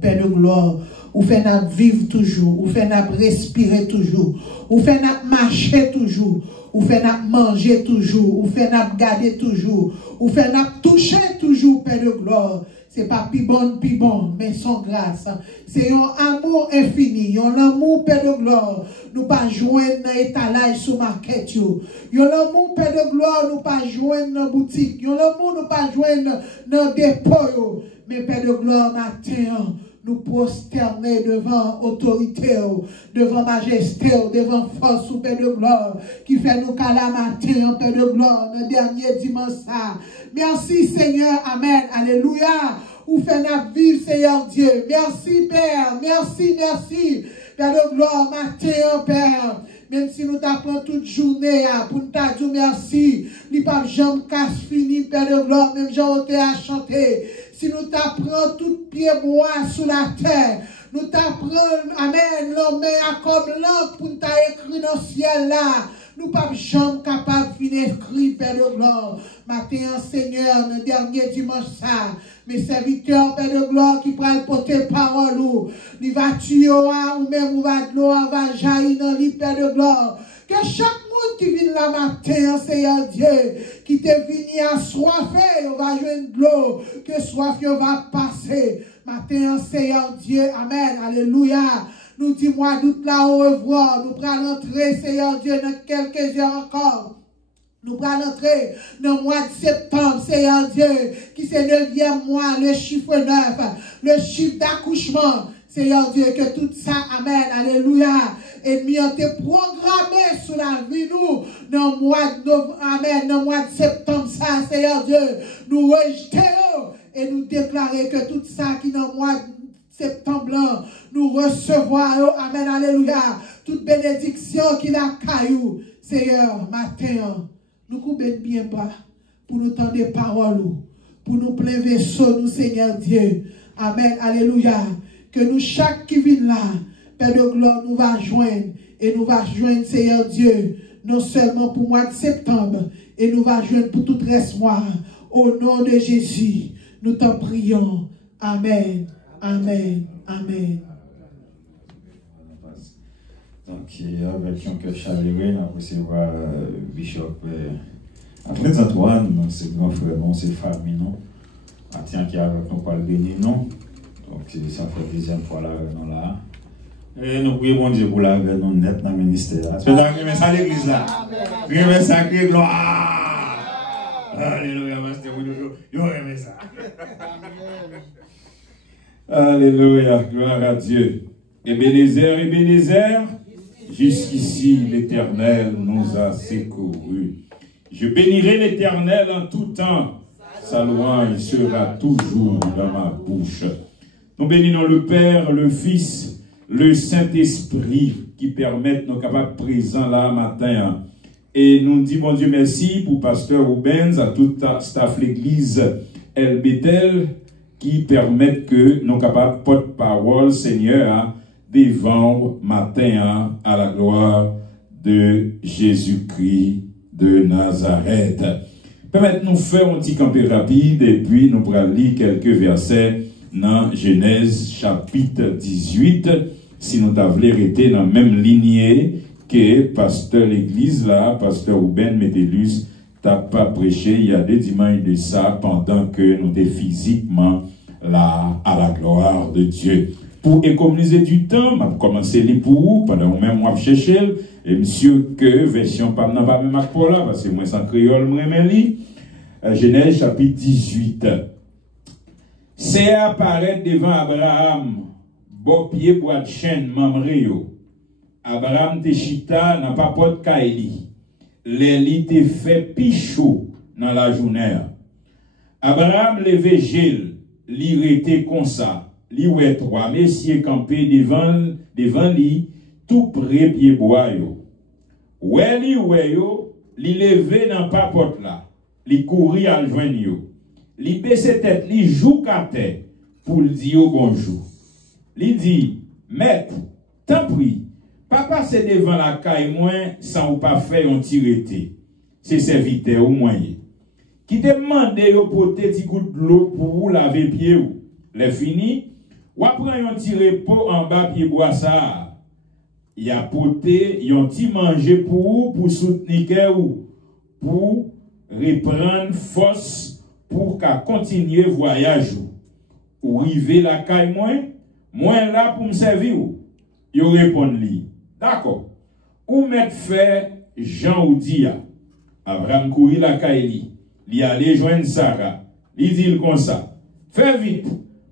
Père de gloire, ou fait nous vivre toujours, ou fait nous respirer toujours, ou fait nous marcher toujours, ou fait nous manger toujours, ou fait nous garder toujours, ou fait nous toucher toujours, Père de gloire. C'est pas plus bon, mais sans grâce. C'est un amour infini, un amour, Père de gloire. Nous pas joindre dans l'étalage sous market. Un amour, Père de gloire, nous pas joindre dans boutique. Un amour, nous pas joindre dans dépôt. Mais Père de gloire, matin, nous prosterner devant autorité, devant majesté, devant force, Père de gloire, qui fait nous caler matin, Père de gloire, le dernier dimanche. Merci Seigneur, Amen, Alléluia. Ou fait nous vivre, Seigneur Dieu. Merci Père, merci, Père de gloire, matin, Père. Même si nous t'apprenons toute journée pour nous dire merci, nous pas jamais casse fini, Père de gloire, même j'en ai à chanter. Si nous t'apprenons tout pied bois sous la terre, nous t'apprenons, amen, l'homme comme l'encre pour nous écrire dans le ciel là. Nous pas jamais capables de finir écrire, Père de gloire. Matin, Seigneur, le dernier dimanche ça, mes serviteurs, Père de gloire, qui prennent porter parole, il va tuer ou même ou va de l'eau, va jaillir dans le Père de gloire. Que chaque monde qui vient là matin, Seigneur Dieu, qui te venu à soifé, on va joindre de l'eau, que soif va passer. Matin, Seigneur Dieu, Amen, Alléluia. Nous disons, moi, doute là au revoir. Nous prenons entrer, Seigneur Dieu, dans quelques heures encore. Nous prenons entrer dans le mois de septembre, Seigneur Dieu, qui c'est le 9e mois, le chiffre 9, le chiffre d'accouchement. Seigneur Dieu, que tout ça, Amen, Alléluia, et mis en te programmé sous la vie, nous, dans le mois de novembre, Amen, dans le mois de septembre, ça, Seigneur Dieu, nous rejetons et nous déclarer que tout ça qui dans le mois de septembre, nous recevons, Amen, Alléluia, toute bénédiction qui a caillou, Seigneur, matin, nous coupons bien bas pour nous tendre des paroles, pour nous plein vaisseau, nous, Seigneur Dieu, Amen, Alléluia, que nous, chaque qui vient là, Père de gloire, nous va joindre, et nous va joindre, Seigneur Dieu, non seulement pour le mois de septembre, et nous va joindre pour tout reste mois, au nom de Jésus, nous t'en prions, Amen. Amen. Amen. Donc, avec un cœur chaleureux, on va recevoir Bishop après Antoine, c'est grand frère, c'est famille, non? Tiens, qui est avec nous pour le bénir, non? Donc, ça fait la deuxième fois là, nous là. Et nous prions, mon Dieu, pour la nous net dans le ministère. C'est ça que ça l'église là. Priez sacré, gloire. Alléluia, Master, vous aimez ça. Alléluia, gloire à Dieu. Ebenezer, jusqu'ici l'Éternel nous a secourus. Je bénirai l'Éternel en tout temps. Sa louange sera toujours dans ma bouche. Nous bénissons le Père, le Fils, le Saint-Esprit qui permettent nous capables présents là matin. Et nous disons, bon Dieu, merci pour Pasteur Rubens, à tout staff l'église El Bethel, qui permettent que nous capables porte-parole, Seigneur, devant matin à la gloire de Jésus-Christ de Nazareth. Permettez-nous faire un petit campé rapide et puis nous pourrons lire quelques versets dans Genèse chapitre 18, si nous t'avons été dans la même lignée que pasteur l'église là, pasteur Ruben Métellus, t'as pas prêché il y a des dimanches de ça pendant que nous étions physiquement là à la gloire de Dieu. Pour économiser du temps, je vais commencer les pour vous, pendant que même moi je cherche, et monsieur que version pas même pour là, parce que moi sans créole, moi Genèse chapitre 18. C'est apparaître devant Abraham, bon pied bois de chêne, Mamréo. Abraham te chita n'a pas pot kaili. L'éli te fait pichou dans la journée. Abraham levé gel, li rete comme ça. Li oué trois messieurs campés devant li, tout près pied bois yo. Oué yo, li levé dans pas pot là. Li couri à joindre yo. Li baisse tête, li joue à terre pour le dire bonjour. Li dit, maître, tant pis, pas passer devant la caille moins sans ou pas faire un tirete. C'est serviteur au moyen. Qui te demande yo porter petit coup de l'eau pour vous laver pied ou. Les fini, Ou après un petit repos en bas pied bois ça. Il a porté un petit manger pour soutenir ou pour reprendre force pour qu'à continuer voyage ou river la caille moins là pour me servir ou yo répond li d'accord ou mettre fait Jean ou dia Abraham courir la caille li aller joindre Sarah il dit comme ça fais vite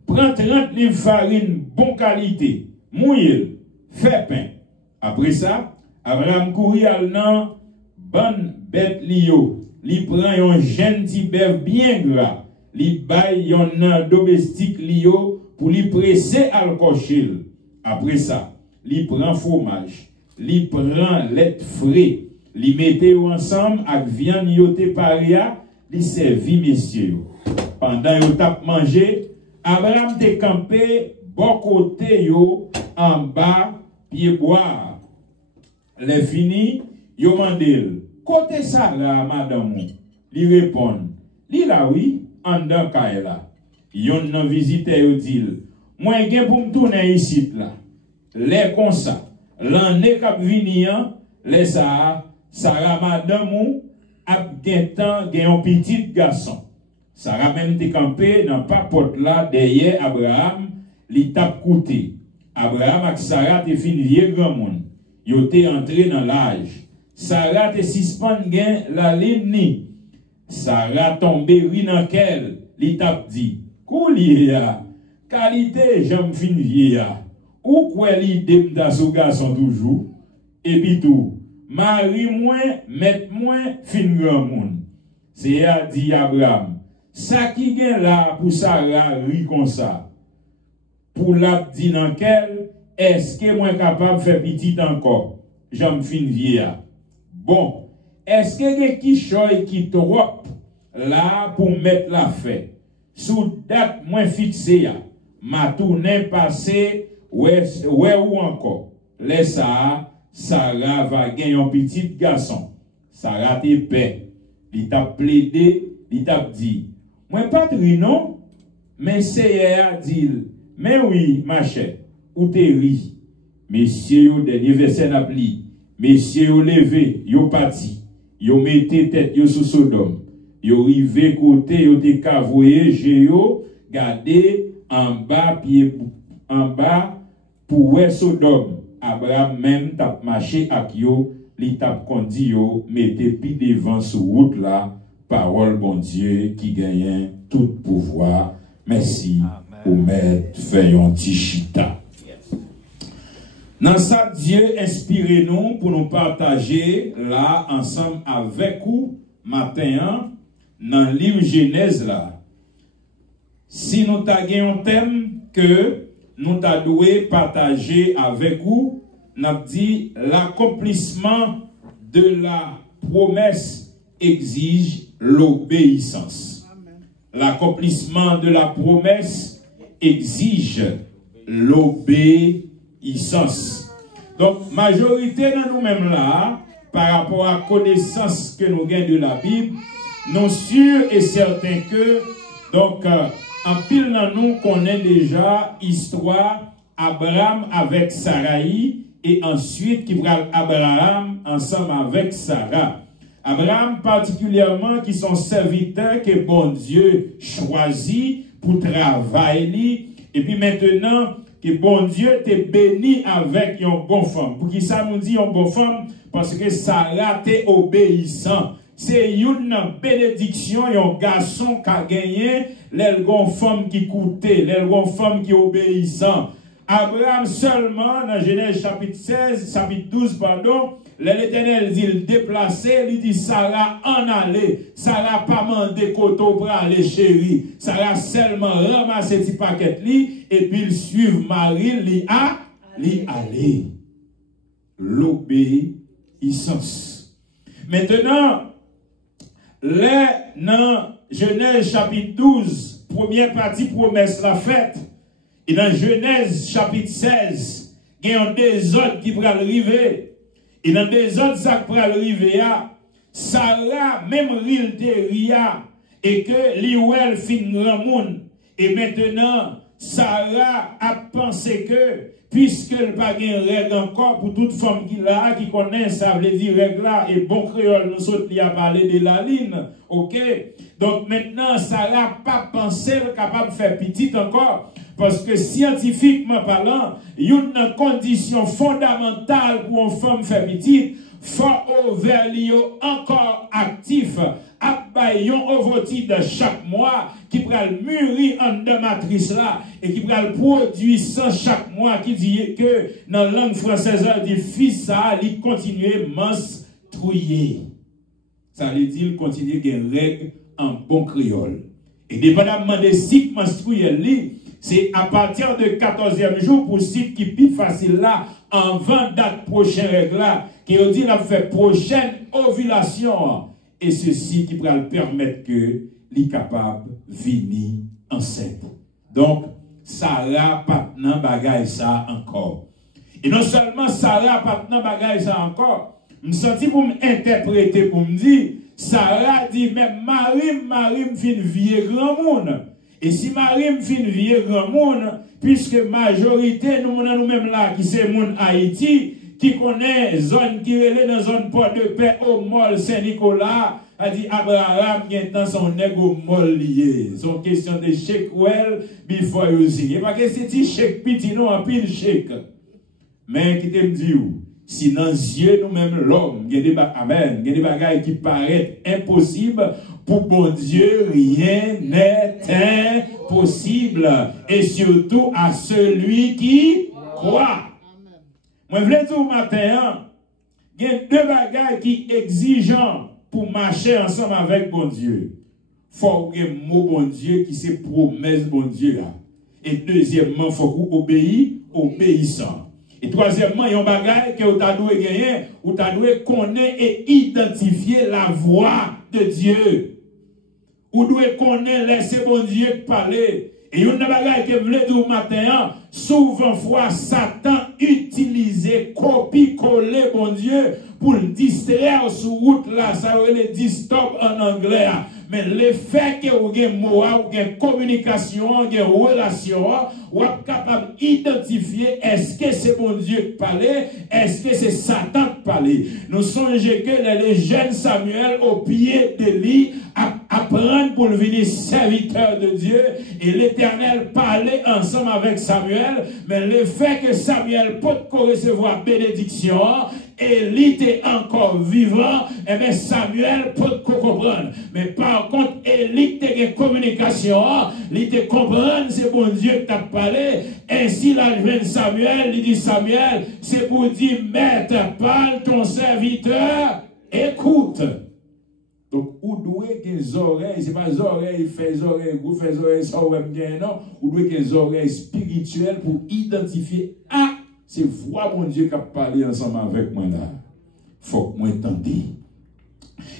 prends 30 livres farine bonne qualité mouille fais pain après ça Abraham courir al nan bonne bête lio li prend un jeune petit bœuf bien gras li bay yon domestique lio pour li presser al cochil. Après ça, li prend fromage, li prend lait frais, li mette ensemble avec viande yote paria, li servi messieurs. Pendant yo tap manger, Abraham te campé bon côté yo en bas pied bois. Les fini, yo mandel, côté ça là madame, li répond, li la oui, en dan kaela. Yon nan visite yo dit, moi gen pour me tourner ici là. Les comme ça, l'année k'ap vini an, les ça Sarah madame ou ap gen temps gen un petit garçon. Sarah même te campé dans papote là derrière Abraham, li tap koute. Abraham ak Sarah te fin vieux grand monde. Yo te entré dans l'âge. Sarah te suspend gen la ligne ni. Sarah tombe ri nan kel, li tap di. Koulia, qualité j'aime fin vieilla. Ou quoi l'idée d'assaut garçon toujours. Et puis tout, mari moins, met moins, fin grand monde. C'est a dit Abraham. Ça qui gen là pour Sarah ri comme ça. Pour la dit dans quel, est-ce que moi capable de faire petit encore? J'aime fin vieilla. Bon, est-ce que gen qui choy qui trop là pour mettre la fête? Sous date moins fixée, ma tournée passée, ouais ou encore. Laisse ça, Sarah va gagner un petit garçon. Sarah te paix. Il t'a plaidé, il t'a dit. Moi pas non, mais c'est à dire. Mais oui, ma chère, ou te ri. Messieurs, yo dernier verset n'a pli. Messieurs, yo levé, yo parti. Yo mette tête yo sous Sodome. Yo rive côté yo te ka voyager yo gade en bas pour ouais Sodome. Abraham même tap marché ak yo li tap kondi yo mette pi devant sur route là parole bon Dieu qui gagne tout pouvoir. Merci au maître fait un petit chita. Dans ça Dieu inspirez nous pour nous partager là ensemble avec vous matin dans le livre Genèse là. Si nous avons un thème que nous avons partager avec vous, nous avons dit l'accomplissement de la promesse exige l'obéissance. L'accomplissement de la promesse exige l'obéissance. Donc, majorité dans nous-mêmes là, par rapport à la connaissance que nous gagnons de la Bible, nous sûrs et certains que, donc, en pile dans nous connaît déjà l'histoire Abraham avec Sarai et ensuite qui va Abraham ensemble avec Sarah. Abraham particulièrement qui sont serviteurs que bon Dieu choisit pour travailler et puis maintenant que bon Dieu te béni avec une bonne femme. Pour qui ça nous dit une bonne femme? Parce que Sarah t'est obéissant. C'est une bénédiction, un garçon qui a gagné, l'elgon femme qui coûtait, l'elgon femme qui obéissant. Abraham seulement, dans Genèse chapitre 12, pardon, l'Éternel dit le déplacer, il dit Sarah en aller. Sarah pas mandé koto pour aller chérie. Sarah seulement ramasse petit paquet li, et puis il suit Marie, li aller. L'obéissance. Maintenant, dans Genèse chapitre 12, première partie promesse la fête, et dans Genèse chapitre 16, il y a un désordre qui va arriver. Et dans des autres ça qui va arriver, Sarah, même rile de ria, et que l'Iwel fin grand monde. Et maintenant, Sarah a pensé que, puisque le pas de règle encore pour toute femme qui l'a, qui connaît, ça veut dire règle là, et bon créole, nous autres, il a parlé de la ligne, ok? Donc maintenant, Sarah n'a pas pensé capable de faire petit encore, parce que scientifiquement parlant, il y a une condition fondamentale pour une femme faire petit, fort ovaire encore actif, yon ovocyte chaque mois qui prend mûrir en de matrice là et qui prend produit sang chaque mois qui dit que dans la langue française dit fils ça il continue menstruer. Ça veut dire il continue une règle en bon créole. Et dépendamment des cycles menstruels c'est à partir de 14e jour pour cycle qui plus facile là en 20 date prochaine règle là qui dit la fait prochaine ovulation. Et ceci qui va le permettre que les capable de venir enceinte. Donc, Sarah pas nan bagay ça encore. Et non seulement Sarah pas nan bagay ça encore, je me senti pour m'interpréter, pour me dire, Sarah dit, mais Marie me fin vieux grand monde. Et si Marie me fin vieux grand monde, puisque majorité nous-mêmes là, qui c'est monde Haïti, qui connaît zone qui est dans zone port de paix au mall Saint-Nicolas, a dit Abraham qui est dans son nègre mall lié. Son question de chèque well before you sing. Et pas que c'est un chèque petit, non, un pile chèque. Mais qui te me dit, si dans les yeux nous-mêmes l'homme, il y a des amen, il y a des bagailles qui paraissent impossibles, pour bon Dieu, rien n'est impossible. Et surtout à celui qui croit. Moi, je voulais dire au matin, il y a deux bagailles qui sont exigeants pour marcher ensemble avec bon Dieu. Il faut que le mot bon Dieu qui c'est promesse bon Dieu là. Et deuxièmement, il faut qu'on obéisse, obéissant. Et troisièmement, il y a un bagaille que vous avez gagner, vous avez connaître et identifier la voix de Dieu. Vous devez connaître, laisser bon Dieu parler. Et il y a un bagaille que vous voulez dire au matin, souvent fois Satan utilise, copie-coller bon Dieu pour le distraire sur route là, ça veut le disturb en anglais. Mais le fait que vous avez mot, vous avez communication, vous avez relation, vous êtes capable d'identifier est-ce que c'est bon Dieu qui parle, est-ce que c'est Satan qui parle. Nous songeons que les jeunes Samuel au pied de lit apprendre pour devenir serviteur de Dieu et l'Éternel parlait ensemble avec Samuel, mais le fait que Samuel peut recevoir bénédiction et il était encore vivant, et bien Samuel peut comprendre. Mais par contre, Élie était une communication, il était comprendre, c'est bon Dieu qui t'a parlé. Ainsi, la jeune Samuel, il dit Samuel, c'est pour dire, maître, parle ton serviteur, écoute. Donc, vous devez que les oreilles, ce n'est pas les oreilles, les oreilles, vous faites les oreilles, ça vous bien, non. Vous devez que les oreilles spirituelles pour identifier, c'est voix mon Dieu qui a parlé ensemble avec moi là. Il faut que moi entende.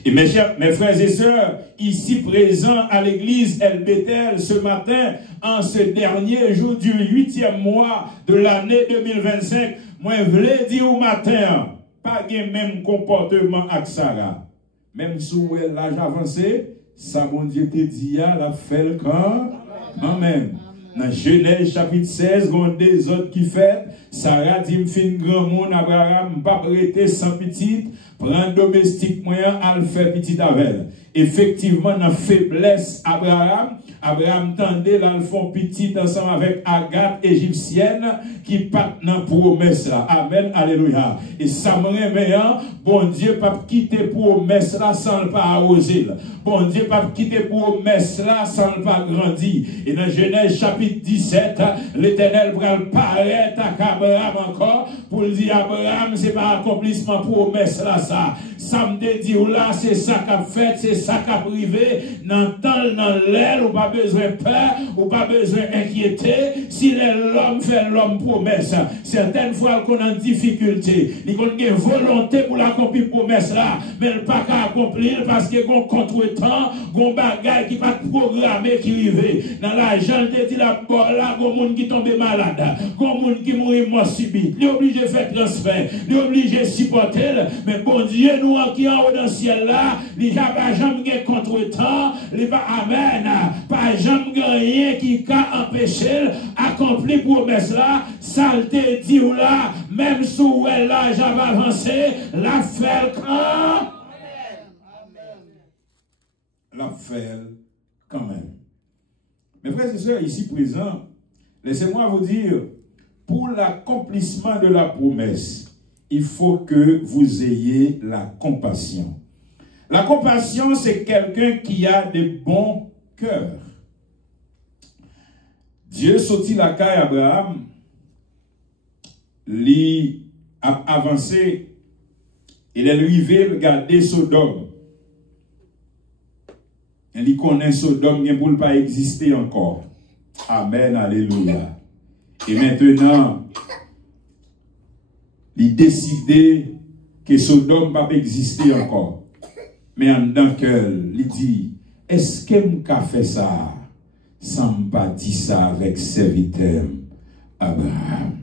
Et mes frères et sœurs, ici présents à l'église El Bethel ce matin, en ce dernier jour du 8e mois de l'année 2025, moi je voulais dire au matin, pas le même comportement avec Sarah. Même si l'âge avancé, ça mon Dieu te dit, la fait quand Amen. Dans Genèse chapitre 16, on a des autres qui fait, Sarah dit, me fait grand monde, Abraham, pas prêter sans petite, prend domestique moyen, à le faire petite avec elle. Effectivement, dans la faiblesse, Abraham tendait là, le font petite ensemble avec Agathe égyptienne, qui part dans la promesse là. Amen, alléluia. Et ça me remet, bon Dieu, pas quitter promesse là sans le pas arroser. Bon Dieu, pas quitter promesse là sans le pas grandir. Et dans Genèse chapitre 17, l'Éternel va paraître à Abraham encore, pour dire Abraham, c'est pas accomplissement promesse là, ça. Ça me dit là, c'est ça qu'a fait, c'est ça qu'a privé, dans l'aile, ou pas besoin de peur, ou pas besoin d'inquiéter. Si l'homme fait l'homme promesse, certaines fois qu'on a une difficulté, il a une volonté pour l'accomplir promesse là, mais il n'a pas qu'à accomplir parce qu'il y a un contre-temps, un bagage qui n'est pas programmé qui arrive. Dans l'argent, il dit la là, il y a un monde qui tombe malade, il y a un monde qui mourit mort subite. Il est obligé de obligé faire transfert, il est obligé supporter, mais bon Dieu, nous qui en haut dans le ciel là, il n'y a pas jamais contre-temps, il n'y a pas amen, pas jamais rien qui a empêché accomplir promesse là, ça te dit ou là, même sous elle là, j'avais avancé, la fait quand la fait quand même. Mes frères et sœurs ici présents, laissez-moi vous dire, pour l'accomplissement de la promesse, il faut que vous ayez la compassion. La compassion, c'est quelqu'un qui a de bons cœurs. Dieu sortit la caille Abraham, lui a avancé, il est arrivé regarder Sodome. Il connaît Sodome, mais pour ne pas exister encore. Amen, alléluia. Et maintenant, il décide que Sodome ne va pas exister encore. Mais en tant qu'elle, il dit, est-ce que m'a fait ça sans pas dire ça avec serviteur Abraham?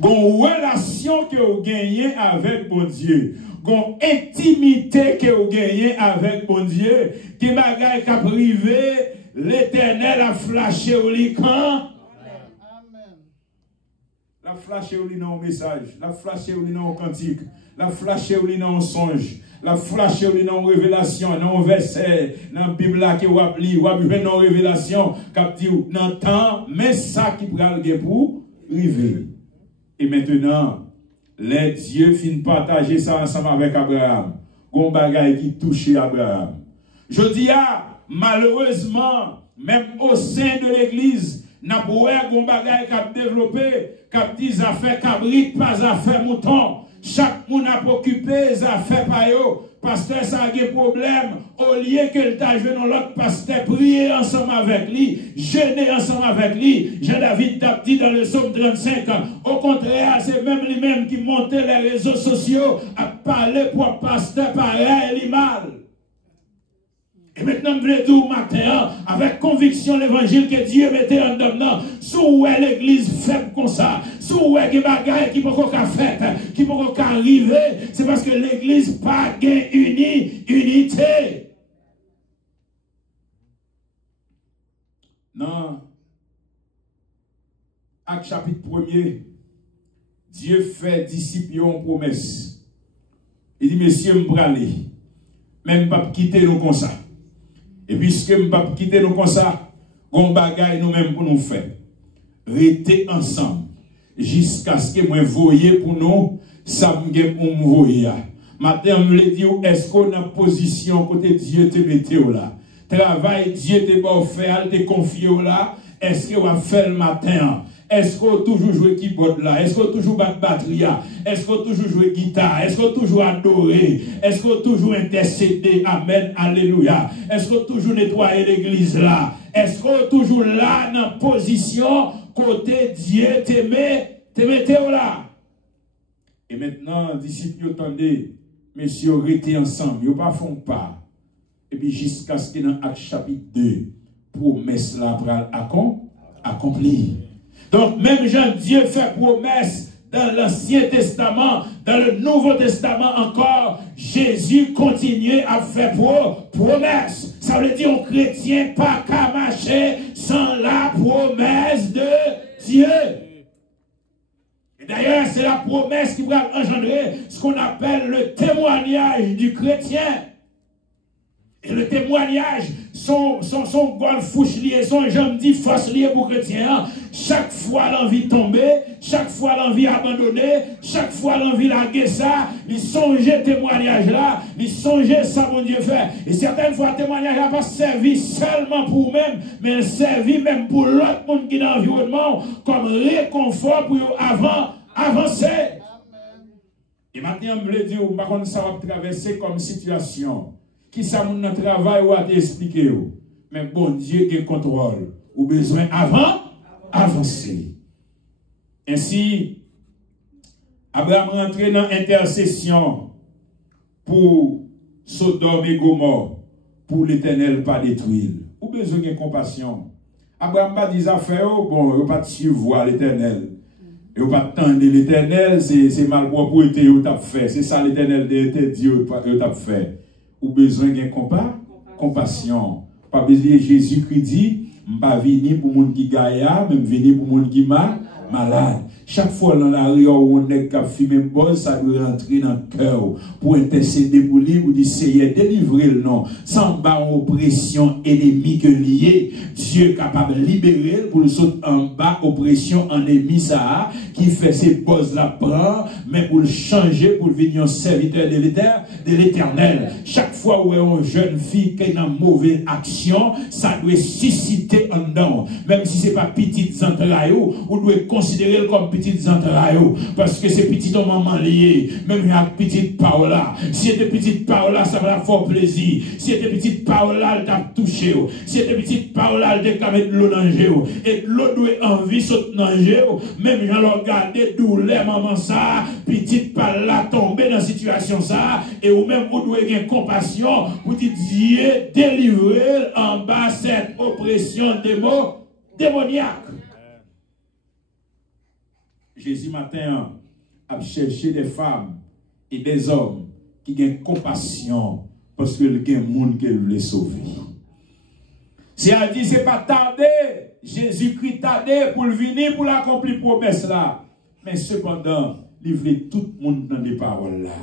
Bon, relation que vous gagnez avec mon Dieu, bon, intimité que vous gagnez avec mon Dieu, qui bagaille qu'a privé, l'Éternel a flashé au lit quand? La flashé au lit dans un message, la flashé au lit dans un cantique, la flashé au lit dans un songe, la flashé au lit dans une révélation, dans un verset, dans la Bible là que vous appelez, vous avez une révélation, qui dit, dans le temps, mais ça qui prend le pour arriver. Et maintenant, les dieux finissent partager ça ensemble avec Abraham. Gon bagay qui touche Abraham. Je dis malheureusement, même au sein de l'église, n'a pas gon bagay qui a développé, qui a dit affaires cabrit, pas affaires mouton. Chaque monde a occupé les affaires par eux. Pasteur, ça a des problèmes. Au lieu que le t'a joué dans l'autre pasteur, prier ensemble avec lui, jeûner ensemble avec lui. Jean-David t'a dit dans le psaume 35 ans. Au contraire, c'est même lui-même qui montait les réseaux sociaux à parler pour pasteur pareil et mal. Et maintenant, je veux dire matin, avec conviction, l'évangile que Dieu mettait en dedans, sous l'église faible comme ça, sous des bagailles qui ne peuvent pas faire, qui ne peuvent pas arriver, c'est parce que l'église n'a pas unité. Non. Acte chapitre 1er, Dieu fait disciples en promesse. Il dit, messieurs, je vais aller. Même pas quitter nous comme ça. Et puisque je ne vais pas quitter nous comme ça, on bagaille nous-mêmes pour nous faire. Restez ensemble. Jusqu'à ce que moi voyez pour nous, ça me voyez. Maintenant, je me dis, est-ce qu'on a position côté Dieu te mette là? Travail, Dieu te va faire, te confie là. Est-ce qu'on va faire le matin? Est-ce qu'on toujours joué keyboard là? Est-ce qu'on toujours bat batterie? Est-ce qu'on toujours joué guitare? Est-ce qu'on toujours adoré? Est-ce qu'on toujours intercédé? Amen, alléluia. Est-ce qu'on toujours nettoyé l'église là? Est-ce qu'on toujours là dans position côté Dieu te mette là? Et maintenant, disciples, attendez, messieurs, restez ensemble, ils ne font pas. Et puis jusqu'à ce que dans Acte chapitre 2, promesse là pour accomplir. Donc, même Jean, Dieu fait promesse dans l'Ancien Testament, dans le Nouveau Testament encore, Jésus continue à faire promesse. Ça veut dire, un chrétien pas qu'à marcher sans la promesse de Dieu. Et d'ailleurs, c'est la promesse qui va engendrer ce qu'on appelle le témoignage du chrétien. Et le témoignage, son golf liaison, j'aime dit force liée pour chrétien. Chaque fois l'envie tomber, chaque fois l'envie abandonner, chaque fois l'envie larguer ça, il songeait témoignage là, il songeait ça mon Dieu fait. Et certaines fois, le témoignage n'a pas servi seulement pour eux-mêmes, mais il servi même pour l'autre monde qui est dans l'environnement comme réconfort pour avancer. Et maintenant, je me dis, par contre, ça va traverser comme situation. Qui ça mon travail ou à t'expliquer. Mais bon Dieu qui contrôle. Ou besoin avancer. Ainsi, Abraham rentrait dans l'intercession pour Sodome et Gomorrhe, pour l'Éternel pas détruire. Ou besoin de compassion. Abraham pas dit affaire, bon, il pas suivre l'Éternel. Et vous pas attendre l'éternel, c'est malpropreté que vous avez fait. C'est ça l'éternel te dit que vous avez fait. Ou besoin de compassion. Pas besoin de Jésus-Christ dit, je ne suis pas venu pour les gens qui gaillent, mais venu pour les gens qui sont malades. Chaque fois dans la rue où on est qui filme bon, ça doit rentrer dans le cœur pour intercéder pour lui, pour dire Seigneur, délivrer le nom, sans bas oppression ennemie que liée. Dieu est capable de libérer pour le sauter en bas oppression ennemie ça qui fait ses bosses la prend, mais pour le changer pour venir un serviteur de l'éternel. Chaque fois où une jeune fille qui est dans mauvaise action, ça doit susciter en dedans. Même si ce n'est pas petite entrailles, on doit considérer comme petites entrailles, parce que c'est petit au moment lié, même avec petite Paola. Si c'était petite Paola, ça va faire plaisir. Si c'était petite Paola, elle t'a touché. Si c'était petite Paola, elle t'a mis de l'eau dans le jeu. Et l'eau doit envie sauter dans le jeu. Même j'en regarde douleur, maman ça, petite Paola tomber dans la situation ça, et ou même vous doit avoir compassion pour dire Dieu délivrer en bas cette oppression démoniaque. Jésus matin a cherché des femmes et des hommes qui ont compassion parce que le y a un monde qui veut sauver. C'est à dire, c'est pas tardé. Jésus-Christ tardé pour venir pour l'accomplir promesse là. Mais cependant, il veut tout le monde dans les paroles là.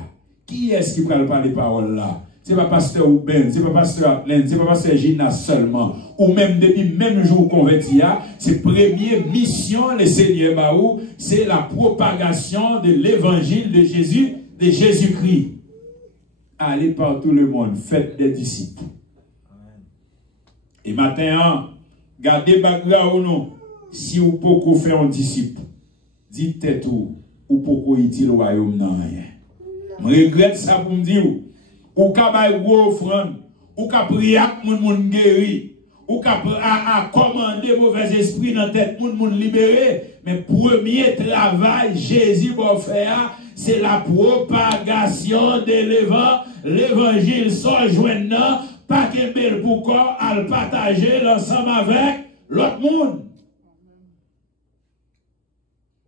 Qui est-ce qui parle pas les paroles là? C'est pas pasteur Ouben, c'est pas pasteur Atlen, c'est pas pasteur Gina seulement. Ou même depuis même jour converti, c'est première mission le Seigneur Baou, c'est la propagation de l'évangile de Jésus, de Jésus-Christ. Allez par tout le monde, faites des disciples. Et maintenant, gardez background ou non, si vous pouvez faire un disciple, dites tout, ou pouvez utiliser le royaume dans rien. Je regrette ça pour me dire. Ou ka bay gros offrande, ou ka prier ak moun guéri, ou ka commander mauvais esprit dans tête moun libéré, mais premier travail Jésus va faire, c'est la propagation de l'évangile sans joindre, pas qu'embel pourquoi al partager l'ensemble avec l'autre monde.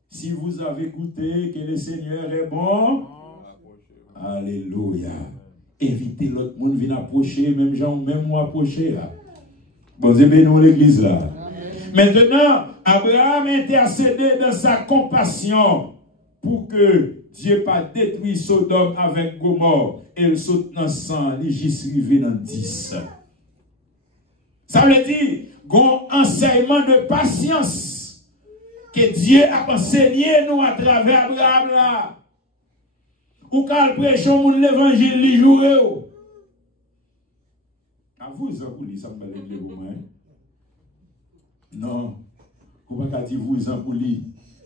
Si vous avez goûté que le Seigneur est bon, alléluia. Évitez l'autre monde vient approcher, même gens, même moi approcher là. Bon, c'est béni l'église là. Maintenant, Abraham intercédait dans sa compassion pour que Dieu pas détruit Sodome avec Gomorrhe et le saute dans 100, il juste arrivé dans 10. Ça veut dire, un enseignement de patience que Dieu a enseigné nous à travers Abraham là. Ou quand prêchons l'évangile, les jours. À vous, ça me va les non. Vous ne pouvez pas dire vous, pour lui.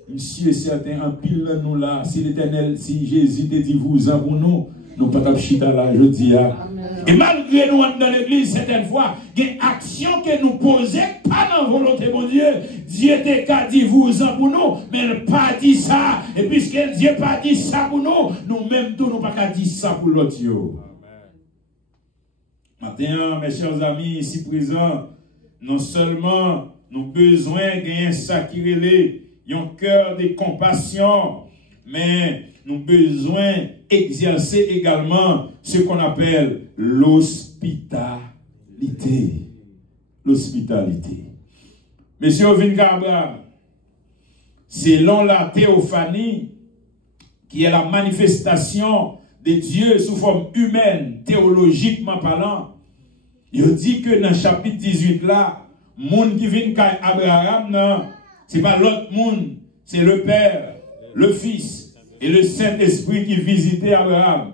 Monsieur, certain, en pile nous là, si l'éternel, si Jésus te dit vous, pour nous, nous ne pouvons pas chita là, je dis. Et malgré nous, dans l'église, certaines fois, il y a des actions que nous posons, pas dans la volonté de mon Dieu. Dieu t'a dit vous pour nous, mais il n'a pas dit ça. Et puisque Dieu n'a pas dit ça pour nous, nous-mêmes, nous n'avons pas dit ça pour l'autre. Maintenant, mes chers amis, ici présents, non seulement nous avons besoin de gagner ça qui relève, un cœur de compassion, mais nous avons besoin d'exercer également ce qu'on appelle l'hospitalité. L'hospitalité. Monsieur Ovin Abraham, selon la théophanie, qui est la manifestation de Dieu sous forme humaine, théologiquement parlant, il dit que dans le chapitre 18 là, le monde qui vient à Abraham, non, ce n'est pas l'autre monde, c'est le Père, le Fils et le Saint-Esprit qui visitaient Abraham.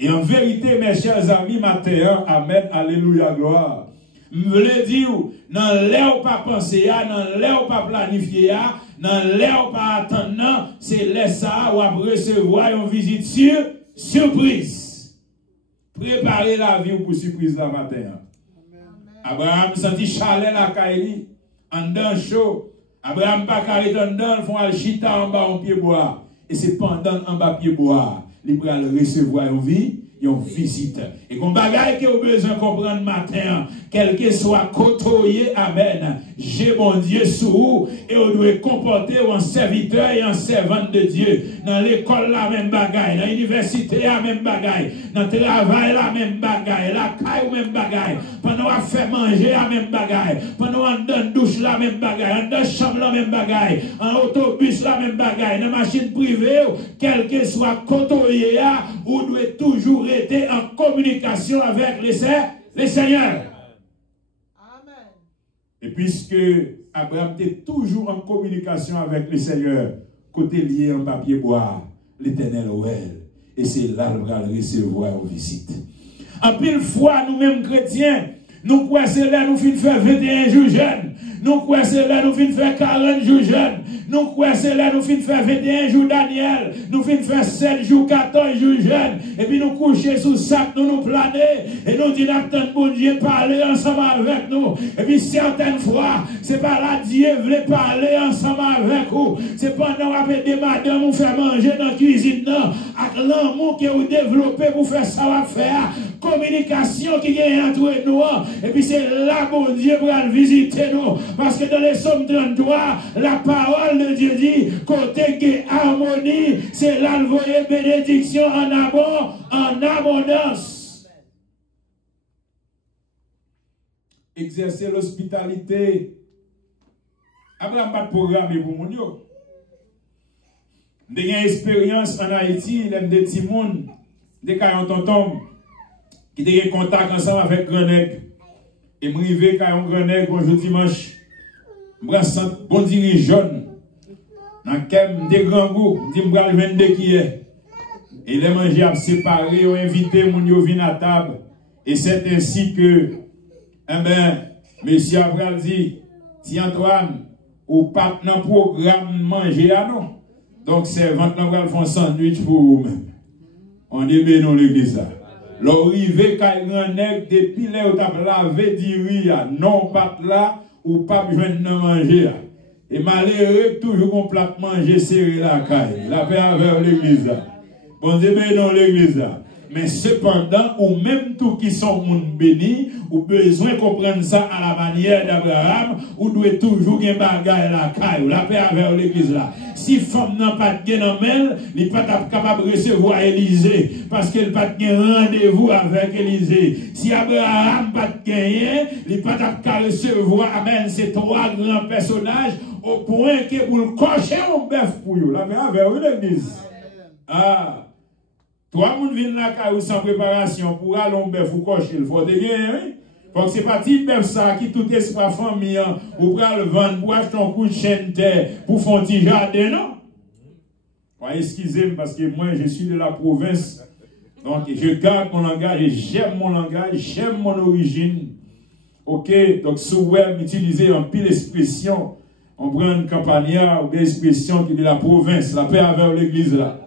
Et en vérité, mes chers amis, matin, amen, alléluia, gloire. Je veux dire, dans l'air pas penser, dans l'air pas planifier, dans l'air pas attendre, c'est laisser ça ou recevoir une visite surprise. Préparez la vie pour surprise la matin. Abraham sentit chalet la Kaili, en dedans chaud. Abraham pas carré en dedans, font al chita en bas en pied bois. Et c'est pendant en bas pied bois, il va recevoir une vie, une visite. Et qu'on bagaille que vous besoin comprendre matin, quel que soit côtoyé, amen. j'ai mon Dieu sous vous, et vous devez comporter en serviteur et en servante de Dieu. Dans l'école, la même bagaille, dans l'université, la même bagaille, dans le travail, la même bagaille, la caille, la même bagaille, pendant qu'on fait manger, la même bagaille, pendant qu'on donne douche, la même bagaille, dans la chambre, la même bagaille, en autobus, la même bagaille, dans la machine privée, quel que soit côté, vous devez toujours être en communication avec les Seigneurs. Amen. Et puisque Abraham était toujours en communication avec le Seigneur, côté lié en papier bois, l'Éternel ouel, et c'est là qu'il va le recevoir aux visites. En pile fois, nous-mêmes chrétiens, nous croyons c'est là nous finissons faire 21 jours jeunes. Nous croyons c'est là nous finissons faire 40 jours jeunes. Nous croyons c'est là nous finissons faire 21 jours Daniel. Nous finissons faire 7 jours, 14 jours jeunes. Et puis nous coucher sous sac, nous planer. Et nous disons attendre bon Dieu parler ensemble avec nous. Et puis certaines fois, c'est pas là Dieu veut parler ensemble avec vous. C'est pendant qu'on des madames vous faire manger dans la cuisine, avec l'amour que vous développez pour faire ça va faire. Communication qui est entre nous. Et puis c'est là bon Dieu pour visiter nous. Parce que dans les Psaumes 33, la parole de Dieu dit, côté qui est harmonie, c'est là le voyer bénédiction en abondance. Exercer l'hospitalité. Abraham pas de programme pour mon yo. J'ai une expérience en Haïti, il aime des petits monde, des caillons tonton, qui ont contact ensemble avec Grenègue. Et je suis arrivé à Grenègue bonjour dimanche. Je suis un bon dirigeant. Dans lequel des grands goûts, je dis que je vais 22 qui est. Et les manger à séparer, ont invité mon yo vin à table. Et c'est ainsi que, monsieur Abraham dit, si Antoine, ou pas dans le programme manger à nous. Donc, c'est 20 ans qu'on fait un sandwich pour vous-même. On est bien dans l'église. L'arrivée quand il y a un nègre depuis là où tu as lavé du non pas là ou pas besoin de manger. Et malheureux, toujours qu'on plat manger serré la caille. La paix avec l'église. Bon Dieu, bien dans l'église. Mais cependant, ou même tous qui sont monde bénis, ou besoin de comprendre ça à la manière d'Abraham, ou doit toujours gagner bagaille la caille, la paix avec l'église là. Si femme n'a pas de gain en elle, il n'est pas capable de recevoir Élisée, parce qu'elle n'a pas de rendez-vous avec Élisée. Si Abraham n'a pas de gain, il n'est pas capable de recevoir, amen, ces trois grands personnages, au point que vous le cochez un bœuf pour vous. La paix avec l'église. Ah! Toi, moun vin la caillou sans préparation pour aller en bœuf ou cocher, il faut te gagner. Faut que c'est pas petit bœuf ça qui tout espoir famille ou pour le vendre pour acheter un coup de chaîne terre pour faire un petit jardin, non? Excusez-moi parce que moi je suis de la province. Donc je garde mon langage, j'aime mon langage, j'aime mon origine. Ok, donc sous web utiliser un pile d'expression, on prend une campagnard ou des expressions qui est de la province, la paix avec l'église là.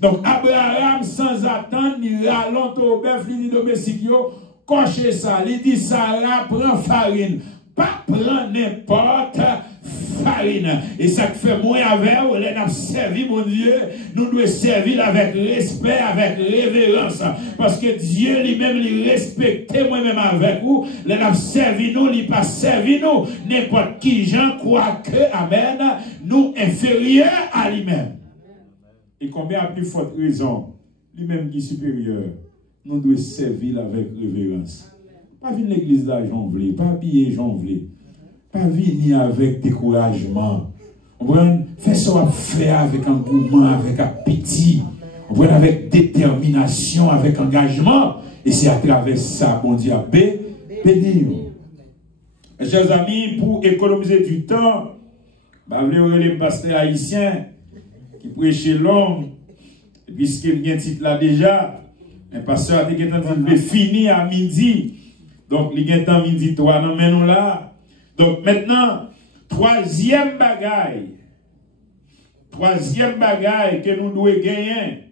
Donc, Abraham, sans attendre, il rallonge au bœuf, il dit domestique, coche ça, il dit Sarah, prends farine. Pas prendre n'importe farine. Et ça fait moins avec, on a servi, mon Dieu, nous devons servir avec respect, avec révérence. Parce que Dieu lui-même, il respecte moi-même avec vous. Il a servi nous, il n'a pas servi nous. N'importe qui, j'en crois que, amen, nous inférieurs à lui-même. Et combien à plus forte raison, lui-même qui est supérieur, nous devons servir avec révérence. Pas venir l'église là, j'en voulais, pas habiller, j'en voulais. Pas venir avec découragement. Fais ça faire avec engouement, avec appétit. Avec détermination, avec engagement. Et c'est à travers ça, bon Dieu, bénir. Mes chers amis, pour économiser du temps, je vais les pasteurs haïtiens qui prêchait l'homme, puisqu'il y a un titre là déjà, un pasteur a dit qu'il est en train de finir à midi. Donc, il y a un midi 3, non, mais nous là. Donc, maintenant, troisième bagaille que nous devons gagner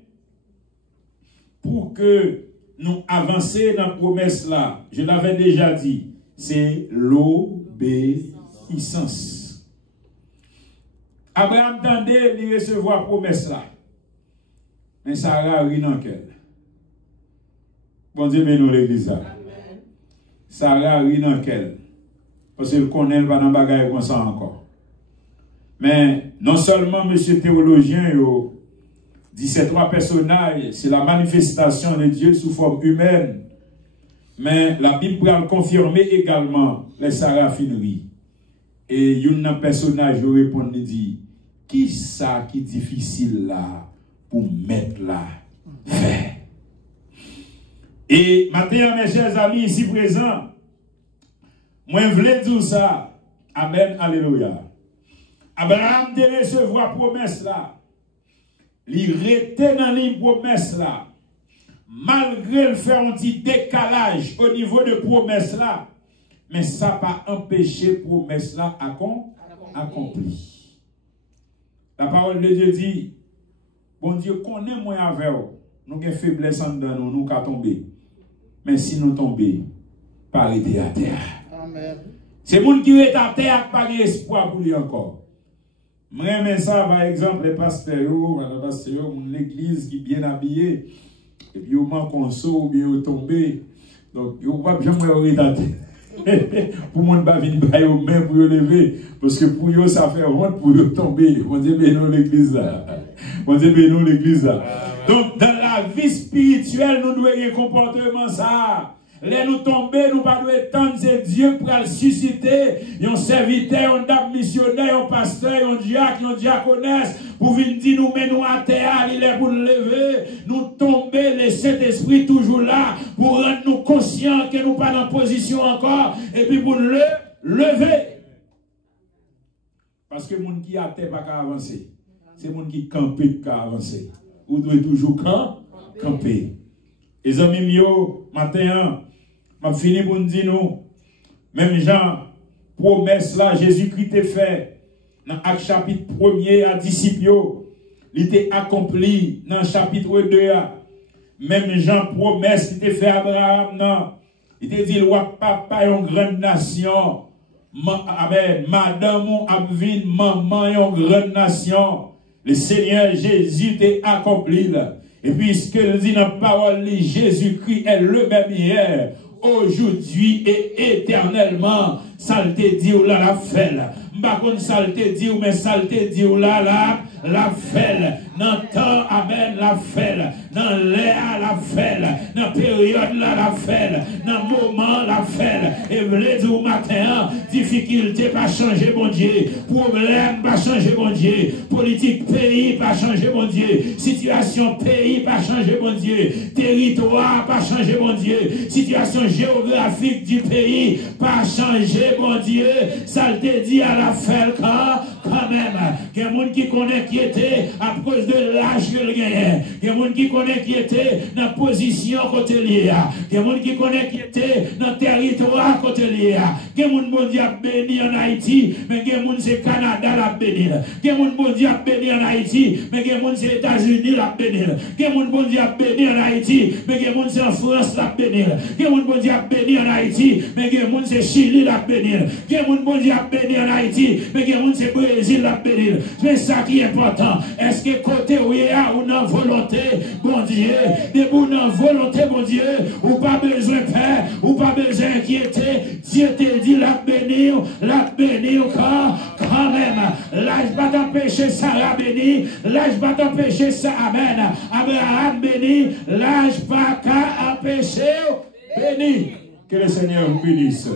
pour que nous avancions dans la promesse là, je l'avais déjà dit, c'est l'obéissance. Abraham tendait de recevoir la promesse là. Mais Sarah rit dans quel. Bon Dieu, mais nous l'église. Sarah rit dans quel. parce qu'il connaît pas dans bagaille comme ça encore. Mais non seulement monsieur théologien dit ces trois personnages, c'est la manifestation de Dieu sous forme humaine, mais la Bible va confirmer également les sarafineries. Et un personnage répond et dit, qui ça qui est difficile là pour mettre là faire? Et maintenant, mes chers amis ici présents, moi je voulais dire ça. Amen, alléluia. Abraham de recevoir promesse là. Il était dans les promesses là. Malgré le faire un petit décalage au niveau de promesse là, mais ça n'a pas empêché promesse là accompli. La parole de Dieu dit, bon Dieu connaît moi avec vous. Nous avons faiblesse en dedans, nous qu'à tomber. Mais si nous tombons, pas arrêter à terre. C'est moun qui est à terre, pas d'espoir pour lui encore. Moi, mais ça, par exemple, les pasteurs, l'église qui est bien habillée, et puis, au moment qu'on sort, ou bien on tombe, donc, il ne va pas jamais arrêter à terre. Pour moi, pas venir bailler aux mains pour lever, parce que pour eux, ça fait honte pour eux tomber. On dit, mais non, l'église là. On dit, mais non, l'église là. Donc, dans la vie spirituelle, nous devons avoir un comportement ça. Là, nous tomber, nous pas devons attendre, c'est Dieu pour le susciter. Un serviteur, un dame missionnaire, un pasteur, un diacre, un diaconesse, pour venir dire, nous mettons à terre, il est pour nous lever. Nous tomber, le Saint-Esprit toujours là, pour rendre nous conscients que nous pas dans position encore, et puis pour le lever. Parce que les gens qui a terre pas qu'à avancer. C'est les gens qui campent qui avancer. Vous devez toujours camper. Les amis mieux, matin, je fini pour nous dire nous, même Jean, promesse là, Jésus-Christ est fait, dans Acte chapitre 1er à disciples, il était accompli dans chapitre 2. Même Jean, promesse, il était fait à Abraham, non. Il était dit, papa est une grande nation. Amen. Madame, Abvin, maman est une grande nation. Le Seigneur Jésus est accompli là. Et puisque il dit dans la parole, Jésus-Christ est le même hier, aujourd'hui et éternellement. Ça te dit ou là la fait. Par contre, ça te dit ou mais ça te dit ou là la fait. Dans le temps, amen, la fait. Dans l'air, la fait. Dans la période, la fait. Dans le moment, la fait. Et vous voulez dire au matin, difficulté pas changer, bon Dieu. Problème pas changer, bon Dieu. Politique pays pas changer, bon Dieu. Situation pays pas changer, bon Dieu. Territoire pas changer, bon Dieu. Situation géographique du pays pas changer, bon Dieu. Ça te dit à la fait quand même. Il y a des gens qui connaissent qui était à cause de l'âge que le gagne. Il y a des gens qui connaissent qui était dans la position côté lié. Il y a des gens qui connaissent qui était dans le territoire côté lié. Il y a des gens qui ont béni en Haïti, mais il y a des gens c'est Canada la béni. Il y a des gens qui ont béni en Haïti, mais il y a des gens c'est États-Unis la béni. Il y a des gens qui ont béni en Haïti, mais il y a des gens c'est en France la béni. Il y a des gens qui ont béni en Haïti, mais il y a des gens c'est Chili la béni. Il y a des gens qui ont béni en Haïti, mais il y a des gens c'est Brésil la béni. C'est ça qui est important. Est-ce que côté où il y a une volonté, bon Dieu, de une volonté, bon Dieu, ou pas besoin de faire, ou pas besoin d'inquiéter, Dieu te dit la bénir quand même. Là, je ne vais pas t'empêcher Sarah béni, là, je ne vais pas t'empêcher ça, amen. Abraham béni, là, je ne vais pas empêcher béni. Que le Seigneur vous bénisse.